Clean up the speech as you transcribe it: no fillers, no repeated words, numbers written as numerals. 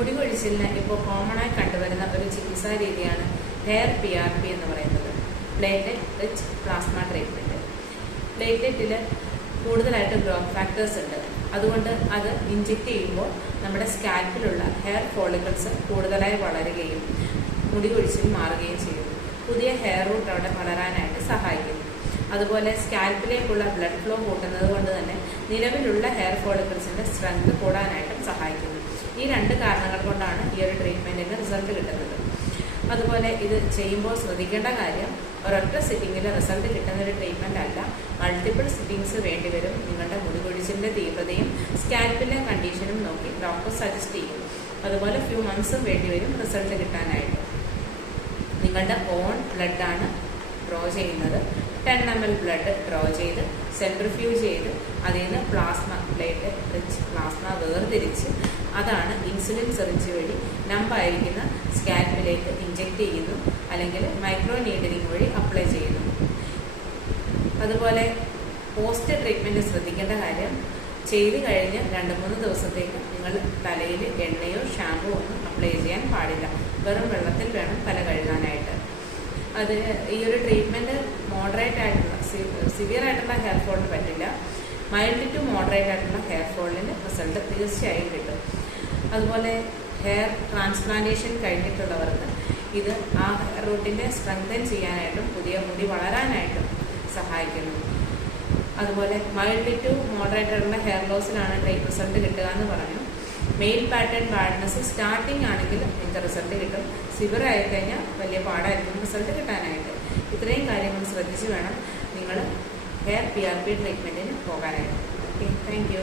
മുടി കൊഴിച്ചിലിന് ഇപ്പോൾ കോമണായി കണ്ടുവരുന്ന ഒരു ചികിത്സാ രീതിയാണ് ഹെയർ PRP എന്ന് പറയുന്നത്, പ്ലേറ്റ്ലെറ്റ് റിച്ച് പ്ലാസ്മ ട്രീറ്റ്മെൻറ്റ്. പ്ലേറ്റ്ലെറ്റിൽ കൂടുതലായിട്ട് ഗ്രോത്ത് ഫാക്ടേഴ്സ് ഉണ്ട്. അതുകൊണ്ട് അത് ഇഞ്ചെക്റ്റ് ചെയ്യുമ്പോൾ നമ്മുടെ സ്കാൽപ്പിലുള്ള ഹെയർ ഫോളിക്കിൾസ് കൂടുതലായി വളരുകയും മുടി കൊഴിച്ചിൽ മാറുകയും ചെയ്യും. പുതിയ ഹെയർ റൂട്ട് അവിടെ വളരാനായിട്ട് സഹായിക്കുന്നു. അതുപോലെ സ്കാൽപ്പിലേക്കുള്ള ബ്ലഡ് ഫ്ലോ കൂട്ടുന്നത് കൊണ്ട് തന്നെ നിലവിലുള്ള ഹെയർ ഫോളിക്കിൾസിൻ്റെ സ്ട്രെങ്ത് കൂടാനായിട്ടും സഹായിക്കുന്നു. ഈ രണ്ട് കാരണങ്ങൾ കൊണ്ടാണ് ഈ ഒരു ട്രീറ്റ്മെൻറ്റിന് റിസൾട്ട് കിട്ടുന്നത്. അതുപോലെ ഇത് ചെയ്യുമ്പോൾ ശ്രദ്ധിക്കേണ്ട കാര്യം, ഒരൊറ്റ സിറ്റിങ്ങിൽ റിസൾട്ട് കിട്ടുന്ന ഒരു ട്രീറ്റ്മെൻറ്റ് അല്ല. മൾട്ടിപ്പിൾ സിറ്റിങ്സ് വേണ്ടിവരും. നിങ്ങളുടെ മുടി കൊഴിച്ചിലിൻ്റെ തീവ്രതയും സ്കാൽപ്പിലെ കണ്ടീഷനും നോക്കി ഡോക്ടർ സജസ്റ്റ് ചെയ്യും. അതുപോലെ ഫ്യൂ മന്ത്സും വേണ്ടിവരും റിസൾട്ട് കിട്ടാനായിട്ട്. നിങ്ങളുടെ ഓൺ ബ്ലഡാണ് ഡ്രോ ചെയ്യുന്നത്. 10 ml ബ്ലഡ് ഡ്രോ ചെയ്ത് സെൻട്രിഫ്യൂജ് ചെയ്ത് അതിൽ നിന്ന് പ്ലാസ്മ, പ്ലേറ്റ്ലെറ്റ് റിച്ച് പ്ലാസ്മ വേർതിരിച്ച് അതാണ് ഇൻസുലിൻ സിറിഞ്ച് വഴി നമ്പായിരിക്കുന്ന സ്കാൽപ്പിലേക്ക് ഇഞ്ചെക്റ്റ് ചെയ്യുന്നു, അല്ലെങ്കിൽ മൈക്രോ നീഡലിംഗ് വഴി അപ്ലൈ ചെയ്യുന്നു. അതുപോലെ പോസ്റ്റ് ട്രീറ്റ്മെൻറ്റ് ശ്രദ്ധിക്കേണ്ട കാര്യം, ചെയ്ത് കഴിഞ്ഞ് 2-3 ദിവസത്തേക്ക് നിങ്ങൾ തലയിൽ എണ്ണയോ ഷാമ്പോ ഒന്നും അപ്ലൈ ചെയ്യാൻ പാടില്ല. വെറും വെള്ളത്തിൽ വേണം തല കഴുകാനായിട്ട്. അത് ഈ ഒരു ട്രീറ്റ്മെൻറ്റ് മോഡറേറ്റ് ആയിട്ടുള്ള സിവിയർ ആയിട്ടുള്ള ഹെയർ ഫോളിന് പറ്റില്ല. മൈൽഡ് ടു മോഡറേറ്റ് ആയിട്ടുള്ള ഹെയർ ഫോളിന് റിസൾട്ട് തീർച്ചയായും കിട്ടും. അതുപോലെ ഹെയർ ട്രാൻസ്പ്ലാന്റേഷൻ കഴിഞ്ഞിട്ടുള്ളവർക്ക് ഇത് ആ ഹെയർ റൂട്ടിനെ സ്ട്രെങ്തൻ ചെയ്യാനായിട്ടും പുതിയ മുടി വളരാനായിട്ടും സഹായിക്കുന്നു. അതുപോലെ മൈൽഡ് ടു മോഡറേറ്റ് ആയിട്ടുള്ള ഹെയർ ലോസിലാണ് റിസൾട്ട് കിട്ടുക എന്ന് പറഞ്ഞു. മെയിൽ പാറ്റേൺ ബാഡ്നെസ് സ്റ്റാർട്ടിങ് ആണെങ്കിൽ നിങ്ങൾക്ക് റിസൾട്ട് കിട്ടും. സിവിയർ ആയിക്കഴിഞ്ഞാൽ വലിയ പാടായിരിക്കും റിസൾട്ട് കിട്ടാനായിട്ട്. ഇത്രയും കാര്യങ്ങൾ ശ്രദ്ധിച്ച് വേണം നിങ്ങൾ ഹെയർ PRP ട്രീറ്റ്മെൻറ്റിന് പോകാനായിട്ട്. Okay, thank you.